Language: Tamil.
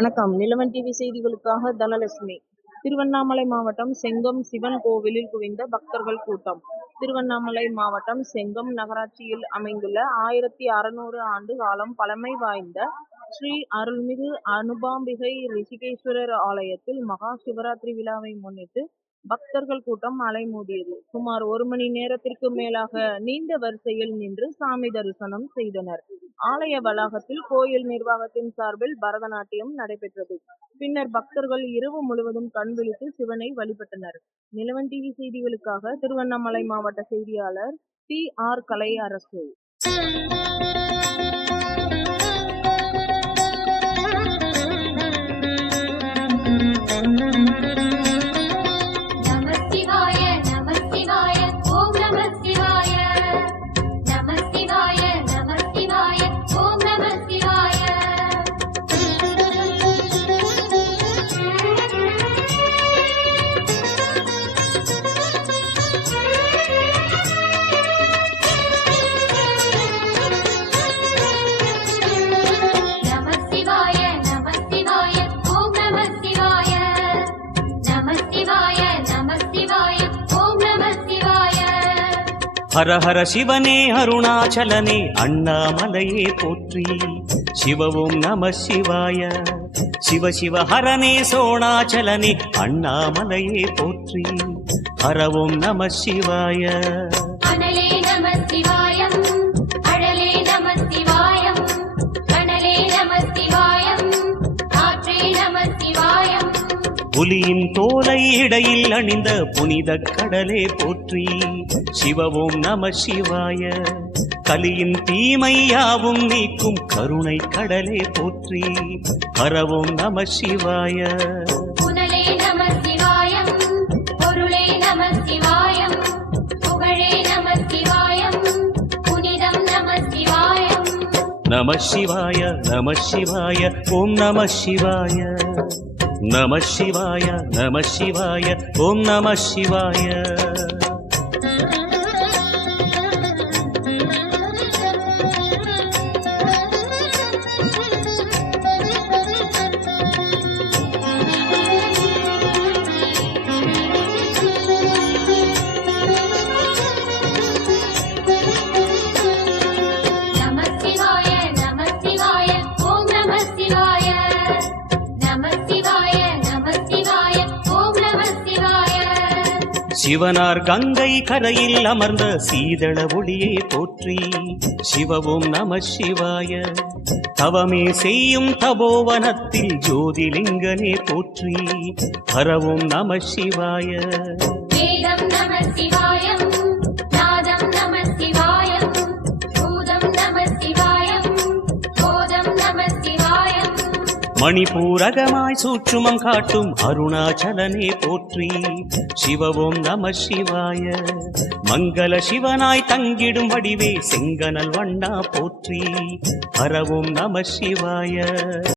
வணக்கம். நிலவன் டிவி செய்திகளுக்காக தனலட்சுமி. திருவண்ணாமலை மாவட்டம் செங்கம் சிவன் கோவிலில் குவிந்த பக்தர்கள் கூட்டம். திருவண்ணாமலை மாவட்டம் செங்கம் நகராட்சியில் அமைந்துள்ள 1600 ஆண்டு காலம் பழமை வாய்ந்த ஸ்ரீ அருள்மிகு அனுபாம்பிகை ரிஷிகேஸ்வரர் ஆலயத்தில் மகா சிவராத்திரி விழாவை முன்னிட்டு பக்தர்கள் கூட்டம் அலைமோதியது. சுமார் 1 மணி நேரத்திற்கு மேலாக நீண்ட வரிசையில் நின்று சாமி தரிசனம் செய்தனர். ஆலய வளாகத்தில் கோயில் நிர்வாகத்தின் சார்பில் பரதநாட்டியம் நடைபெற்றது. பின்னர் பக்தர்கள் இரவு முழுவதும் கண் விழித்து சிவனை வழிபட்டனர். நிலவன் டிவி செய்திகளுக்காக திருவண்ணாமலை மாவட்ட செய்தியாளர் TR கலையரசு. ஹர ஹர சிவனே அருணாச்சலனே அண்ணாமலையே போற்றி. சிவவும் நம சிவாய. சிவ சிவ ஹரனே சோணாச்சலனே அண்ணாமலையே போற்றி. ஹரவும் நம சிவாய. அனலே நம சிவாயம், அழலே நம சிவாயம், கனலே நம சிவாயம், காற்றே நம சிவாயம். புலியின் தோலை இடையில் அணிந்த புனித கடலே போற்றி. சிவவும் நம சிவாய. கலியின் தீமையாவும் நீக்கும் கருணை கடலே போற்றி. ஹரவும் நம சிவாய. புனலே நம சிவாயம், பொருளே நம சிவாயம், புகழே நம சிவாயம், புனிதம் நம சிவாயம். நம சிவாய நம சிவாய ஓம் நம சிவாய. நம சிவாய நம சிவாய ஓம் நம சிவாய. சிவனார் கங்கை கரையில் அமர்ந்த சீதள ஒளியே போற்றி. சிவவும் நம சிவாய. தவமே செய்யும் தபோவனத்தில் ஜோதிலிங்கனே போற்றி. ஹரவும் நம சிவாய. வேதம் நம சிவாயம், நாதம் நம சிவாயம், பூதம் நம சிவாயம், போதம் நம சிவாயம். மணிபூரகமாய் சூட்சுமம் காட்டும் அருணாச்சலனே போற்றி. சிவவும் நம சிவாய. மங்கள சிவனாய் தங்கிடும் வடிவே செங்கனல் வண்ணா போற்றி. ஹரவும் நம சிவாய.